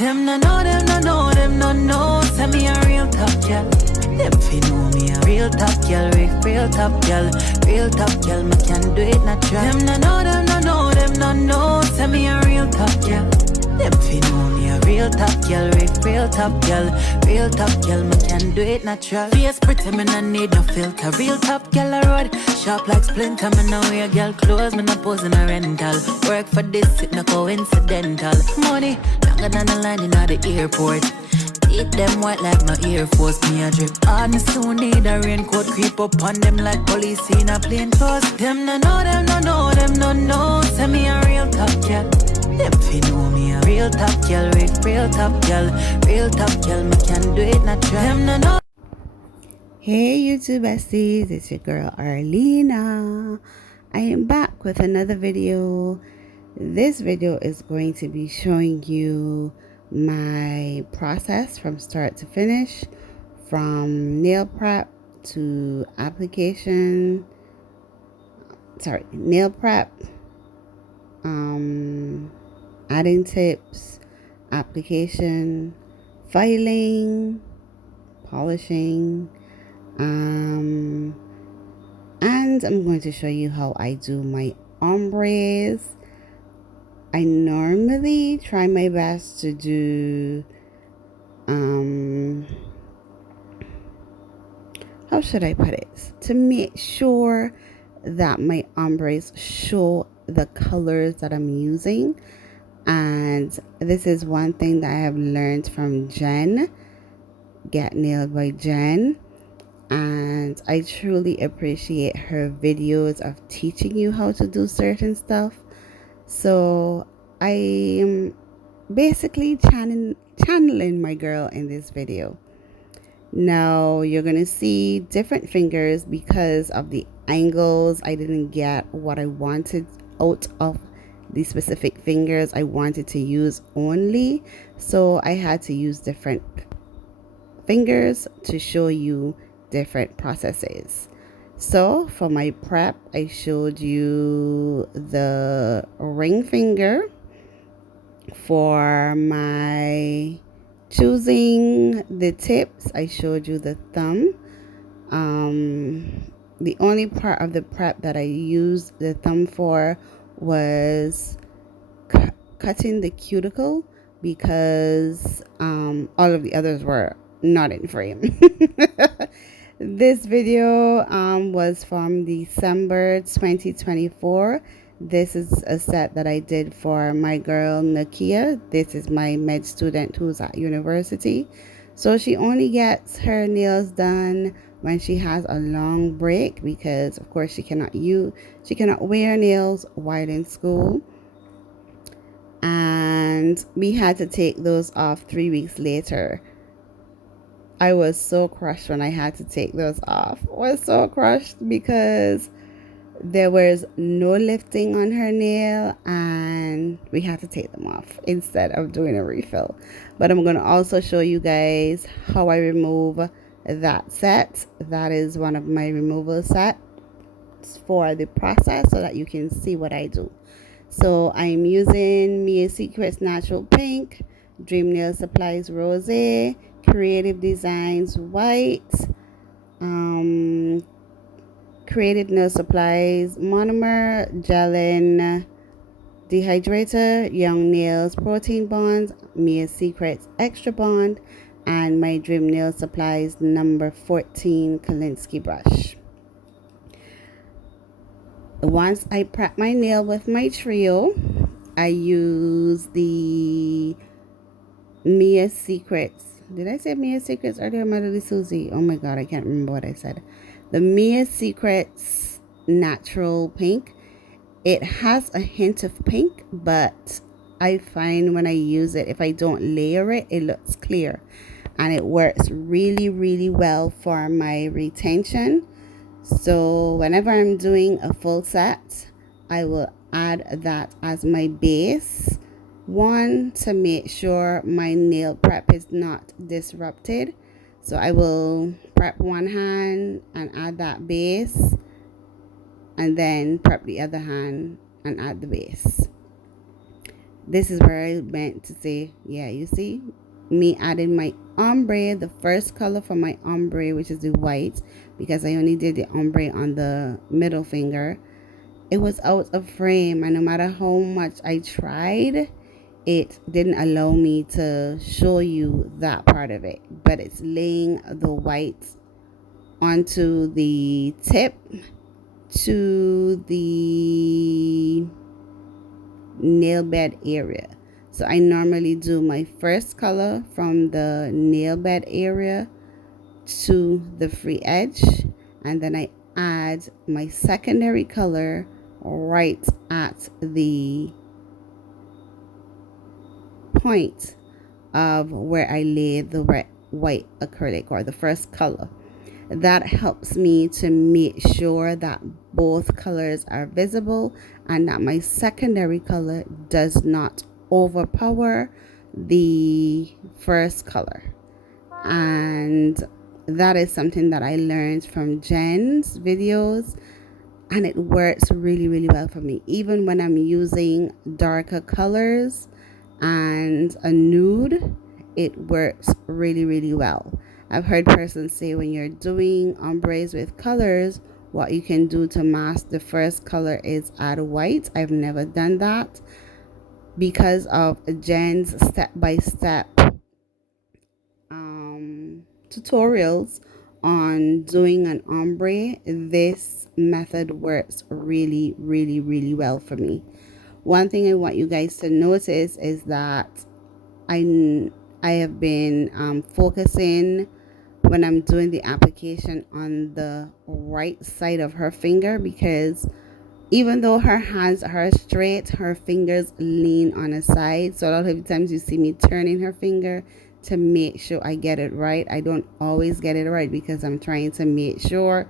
Them no know, them no know, them no know. Send me a real top girl. Them fi know me a real top girl, real top girl, real top girl. Me can do it natural. Them no know, them no know, them no know. Send me a real top girl. Them fi know me a real top girl, real top girl, real top girl. Me can do it natural. Face pretty, me no need no filter. Real top girl I road, sharp like splinter. Me no wear girl clothes, me no pose in a rental. Work for this, it no coincidental. Money longer than the line in the airport. Eat them white like no Air Force, me a drip. On the soon need a raincoat, creep up on them like police in a plain clothes. Them no know, them no know, them no know. Send me a real top girl. Them fi know me a real top girl, real top girl, real top girl. Me can do it natural. Them no know. Hey YouTube besties, it's your girl Arlena. I am back with another video. This video is going to be showing you my process from start to finish, from nail prep to application, nail prep, adding tips, application, filing, polishing, and I'm going to show you how I do my ombres. I normally try my best to do, how should I put it? To make sure that my ombres show the colors that I'm using. And this is one thing that I have learned from Jen, Get Nailed by Jen. And I truly appreciate her videos of teaching you how to do certain stuff. So I am basically channeling my girl in this video. Now you're gonna see different fingers because of the angles. I didn't get what I wanted out of the specific fingers I wanted to use only, so I had to use different fingers to show you different processes. So for my prep, I showed you the ring finger. For my choosing the tips, I showed you the thumb. The only part of the prep that I used the thumb for was cutting the cuticle, because all of the others were not in frame. This video was from December 2024. This is a set that I did for my girl Nakia. This is my med student who's at university. So she only gets her nails done when she has a long break, because of course she cannot wear nails while in school. And we had to take those off 3 weeks later. I was so crushed when I had to take those off. I was so crushed because there was no lifting on her nail and we had to take them off instead of doing a refill. But I'm going to also show you guys how I remove that set. That is one of my removal sets for the process, so that you can see what I do. So I'm using Mia Secrets Natural Pink, DreamNailSupplies Rosé, Creative Designs White, Creative Nail Supplies Monomer, Gelin Dehydrator, Young Nails Protein Bond, Mia Secrets Extra Bond, and my DreamNailSupplies number 14 Kolinsky Brush. Once I prep my nail with my trio, I use the Mia Secrets. Did I say Mia Secrets earlier, Melody Susie? Oh my god, I can't remember what I said. The Mia Secrets Natural Pink. It has a hint of pink, but I find when I use it, if I don't layer it, it looks clear. And it works really, really well for my retention. So whenever I'm doing a full set, I will add that as my base. One, to make sure my nail prep is not disrupted. So I will prep one hand and add that base, and then prep the other hand and add the base. this is where I meant to say, yeah, you see me adding my ombre, the first color for my ombre, which is the white, because I only did the ombre on the middle finger. It was out of frame, and no matter how much I tried, it didn't allow me to show you that part of it. But it's laying the white onto the tip to the nail bed area. So I normally do my first color from the nail bed area to the free edge, and then I add my secondary color right at the point of where I lay the white acrylic, or the first color. That helps me to make sure that both colors are visible and that my secondary color does not overpower the first color. And that is something that I learned from Jen's videos, and it works really, really well for me. Even when I'm using darker colors and a nude, it works really, really well. I've heard persons say when you're doing ombres with colors, what you can do to mask the first color is add white. I've never done that because of Jen's step-by-step tutorials on doing an ombre. This method works really, really, really well for me. One thing I want you guys to notice is that I have been focusing when I'm doing the application on the right side of her finger, because even though her hands are straight, her fingers lean on a side. So a lot of times you see me turning her finger to make sure I get it right. I don't always get it right because I'm trying to make sure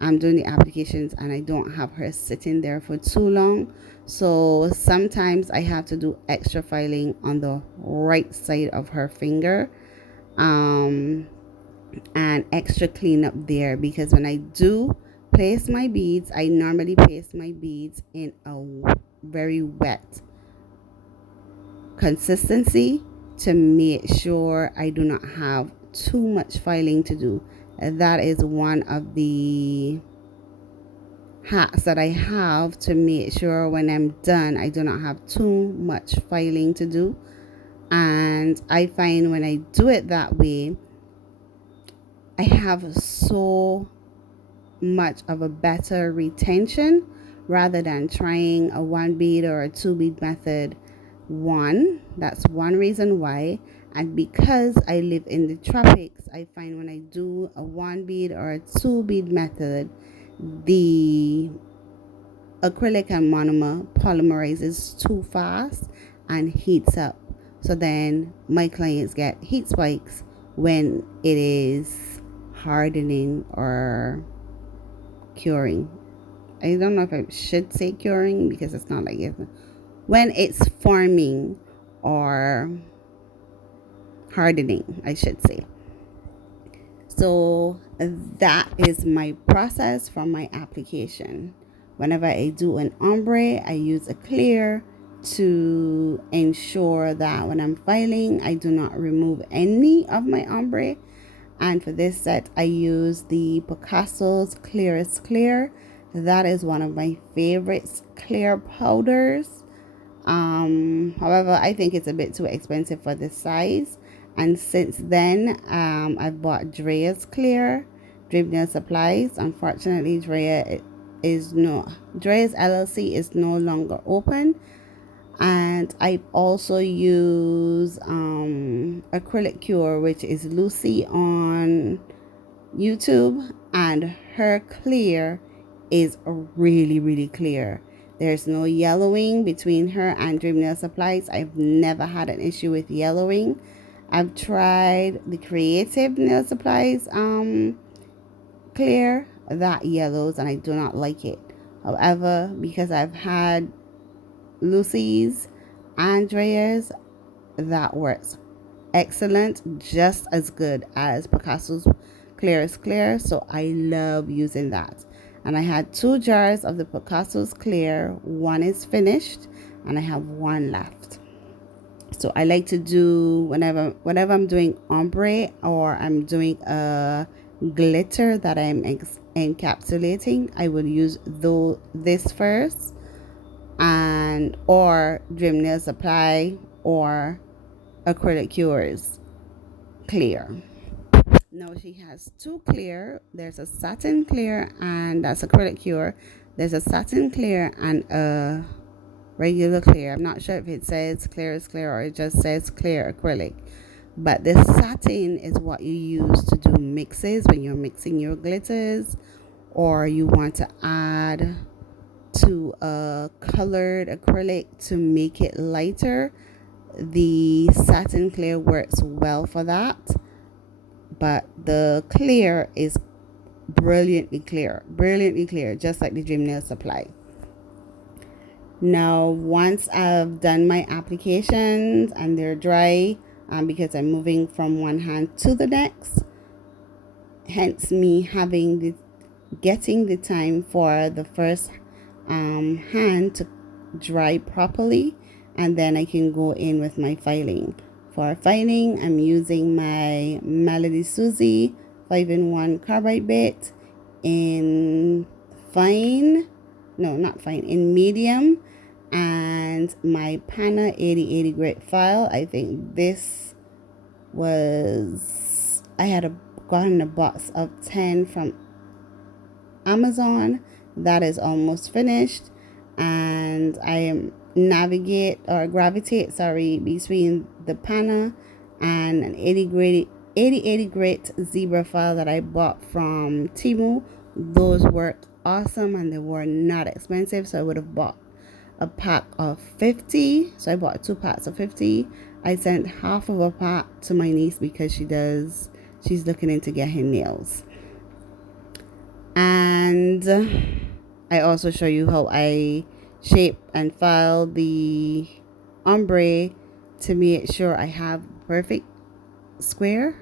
I'm doing the applications and I don't have her sitting there for too long. So sometimes I have to do extra filing on the right side of her finger, and extra cleanup there, because when I do place my beads, I normally place my beads in a very wet consistency to make sure I do not have too much filing to do. That is one of the hacks that I have to make sure when I'm done I do not have too much filing to do. And I find when I do it that way, I have so much of a better retention rather than trying a 1 bead or a 2 bead method. That's one reason why. And because I live in the tropics, I find when I do a 1 bead or a 2 bead method, the acrylic and monomer polymerizes too fast and heats up. So then my clients get heat spikes when it is hardening or curing. I don't know if I should say curing because it's not like it. When it's forming or hardening, I should say. So that is my process for my application. Whenever I do an ombre, I use a clear to ensure that when I'm filing, I do not remove any of my ombre. And for this set, I use the Picasso's ClearestClear. That is one of my favorites, clear powders. However, I think it's a bit too expensive for this size. And since then, I've bought DreamNailSupplies. Unfortunately, Drea's LLC is no longer open. And I also use Acrylic Cure, which is Lucy on YouTube, and her clear is really, really clear. There's no yellowing between her and DreamNailSupplies. I've never had an issue with yellowing. I've tried the Creative Nail Supplies clear that yellows, and I do not like it. However, because I've had Lucy's and Drea's, that works excellent, just as good as Picasso's ClearestClear. So I love using that. And I had 2 jars of the Picasso's Clear. One is finished and I have one left. So I like to do whenever I'm doing ombre or I'm doing a glitter that I'm encapsulating, I will use this first, and or DreamNailSupplies or Acrylic Cures clear. Now she has two clear. There's a satin clear, and that's Acrylic Cure. There's a satin clear and a regular clear. I'm not sure if it says ClearestClear or it just says clear acrylic. But the satin is what you use to do mixes when you're mixing your glitters, or you want to add to a colored acrylic to make it lighter. The satin clear works well for that, but the clear is brilliantly clear, just like the DreamNailSupplies. Now once I've done my applications and they're dry, because I'm moving from one hand to the next, hence me getting the time for the first hand to dry properly, and then I can go in with my filing. For filing, I'm using my Melody Susie 5-in-1 carbide bit in in medium, and my Pana 8080 grit file. I think this was, I had gotten a box of 10 from Amazon. That is almost finished, and I am gravitate between the Pana and an 8080 grit zebra file that I bought from Temu. Those worked awesome and they were not expensive, so I would have bought a pack of 50. So I bought 2 packs of 50. I sent half of a pack to my niece because she's looking into getting nails. And I also show you how I shape and file the ombre to make sure I have perfect square,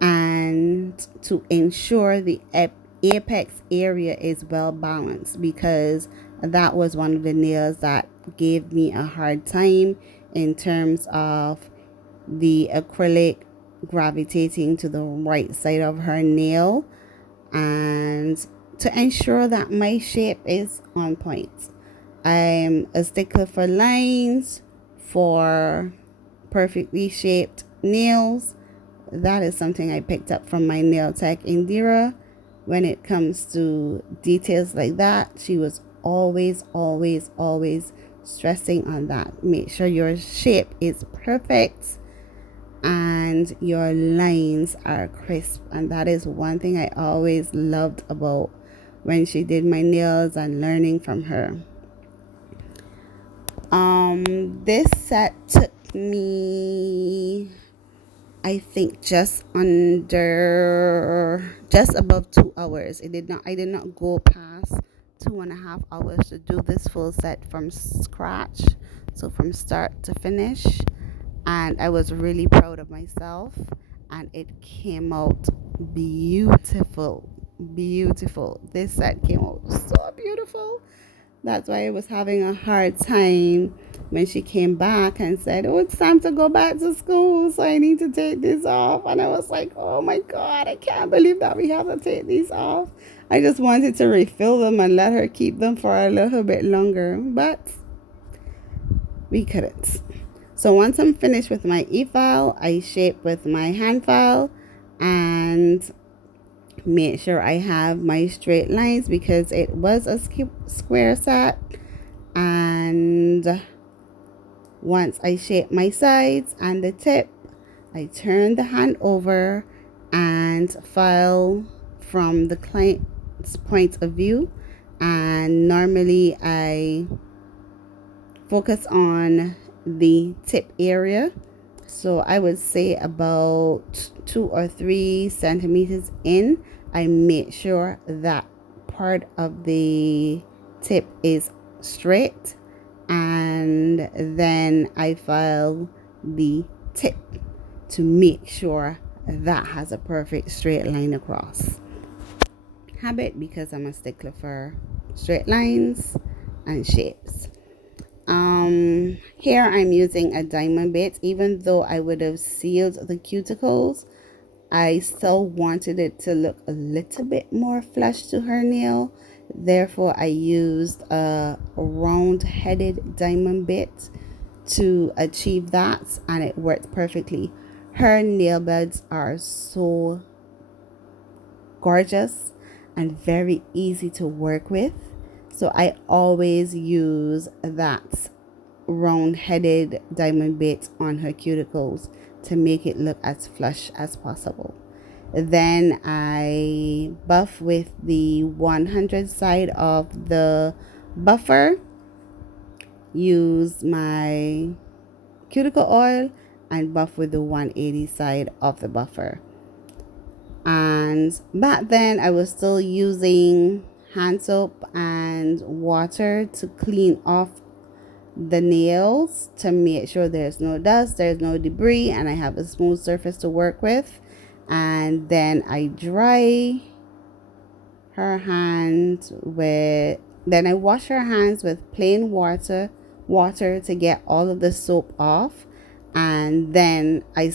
and to ensure the apex area is well balanced, because that was one of the nails that gave me a hard time in terms of the acrylic gravitating to the right side of her nail, and to ensure that my shape is on point. I'm a stickler for lines, for perfectly shaped nails. That is something I picked up from my nail tech Indira. When it comes to details like that, she was always stressing on that. Make sure your shape is perfect and your lines are crisp, and that is one thing I always loved about when she did my nails and learning from her. This set took me, I think, just above 2 hours. I did not go past 2.5 hours to do this full set from scratch, so from start to finish. And I was really proud of myself, and it came out beautiful. This set came out so beautiful. That's why I was having a hard time when she came back and said, oh, it's time to go back to school, so I need to take this off. And I was like, oh my God, I can't believe that we have to take these off. I just wanted to refill them and let her keep them for a little bit longer, but we couldn't. So once I'm finished with my e-file, I shape with my hand file and make sure I have my straight lines, because it was a square set. And once I shape my sides and the tip, I turn the hand over and file from the client's point of view. And normally I focus on the tip area, so I would say about 2 or 3 centimeters in, I make sure that part of the tip is straight, and then I file the tip to make sure that has a perfect straight line across. Habit, because I'm a stickler for straight lines and shapes. Here I'm using a diamond bit. Even though I would have sealed the cuticles, I still wanted it to look a little bit more flush to her nail. Therefore, I used a round-headed diamond bit to achieve that, and it worked perfectly. Her nail beds are so gorgeous and very easy to work with. So I always use that round-headed diamond bit on her cuticles to make it look as flush as possible. Then I buff with the 100 side of the buffer, use my cuticle oil, and buff with the 180 side of the buffer. And back then I was still using hand soap and water to clean off the nails to make sure there's no dust, there's no debris, and I have a smooth surface to work with. And then I dry her hands with, then I wash her hands with plain water to get all of the soap off, and then I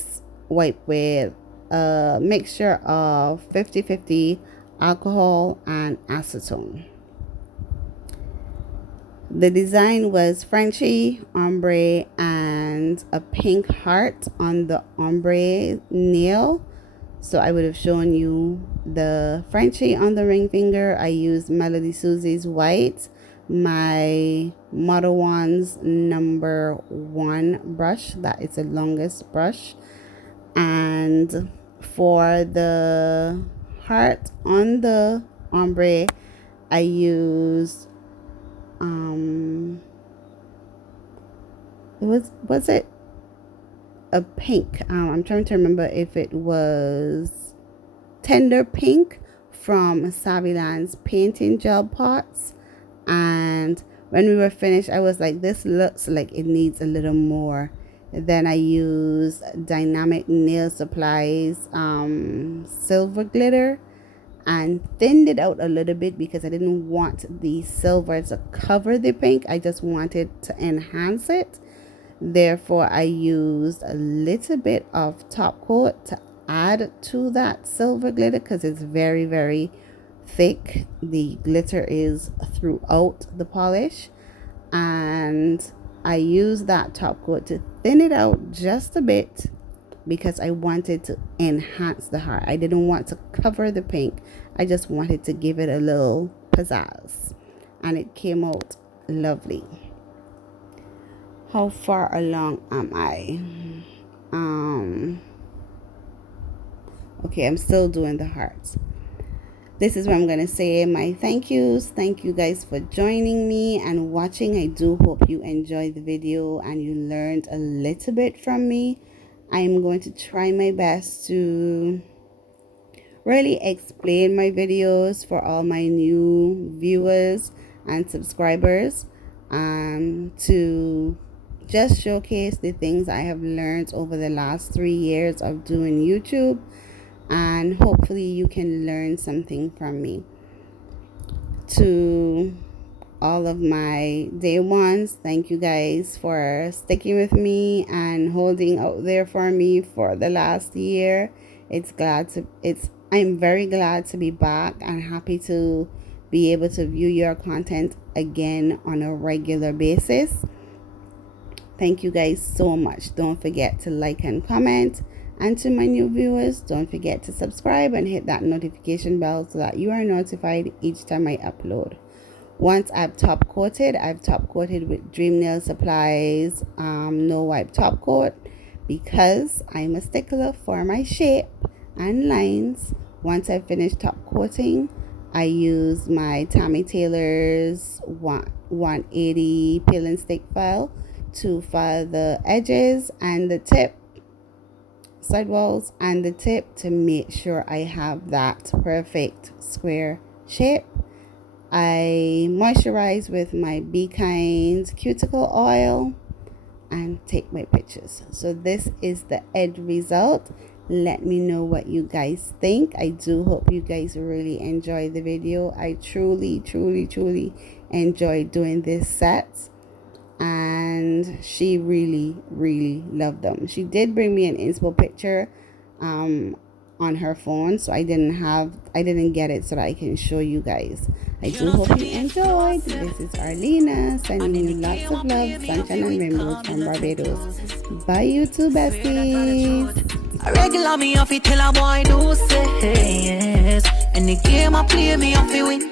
wipe with a mixture of 50-50 alcohol and acetone. The design was Frenchy, ombre, and a pink heart on the ombre nail. So I would have shown you the Frenchy on the ring finger. I used Melody Susie's white, my Moto One's #1 brush. That is the longest brush. And for the heart on the ombre, I used was it a pink? I'm trying to remember if it was Tender Pink from Saviland's painting gel pots. And when we were finished, I was like, this looks like it needs a little more. Then I used DreamNailSupplies silver glitter and thinned it out a little bit because I didn't want the silver to cover the pink. I just wanted to enhance it. Therefore, I used a little bit of top coat to add to that silver glitter because it's very, very thick. The glitter is throughout the polish. And I used that top coat to thin it out just a bit because I wanted to enhance the heart. I didn't want to cover the pink. I just wanted to give it a little pizzazz. And it came out lovely. How far along am I? Okay, I'm still doing the hearts. This is where I'm going to say my thank yous. Thank you guys for joining me and watching. I do hope you enjoyed the video and you learned a little bit from me. I'm going to try my best to really explain my videos for all my new viewers and subscribers, to just showcase the things I have learned over the last 3 years of doing YouTube, and hopefully you can learn something from me. To all of my day ones, thank you guys for sticking with me and holding out there for me for the last year. I'm very glad to be back and happy to be able to view your content again on a regular basis. Thank you guys so much. Don't forget to like and comment. And to my new viewers, don't forget to subscribe and hit that notification bell so that you are notified each time I upload. Once I've top coated with DreamNailSupplies no wipe top coat because I'm a stickler for my shape and lines. Once I finish top coating, I use my Tammy Taylor's 180 peel and stick file to file the edges and the tip, sidewalls and the tip, to make sure I have that perfect square shape. I moisturize with my Be Kind cuticle oil and take my pictures. So this is the end result. Let me know what you guys think. I do hope you guys really enjoy the video. I truly enjoy doing this set. and she really loved them. She did bring me an inspo picture on her phone, so I didn't get it so that I can show you guys. I do hope you enjoyed. This is Arlena sending you lots of love, sunshine and rainbows from Barbados. Bye you two besties. A regular me off it till a boy do say yes. And the game I play me off it win.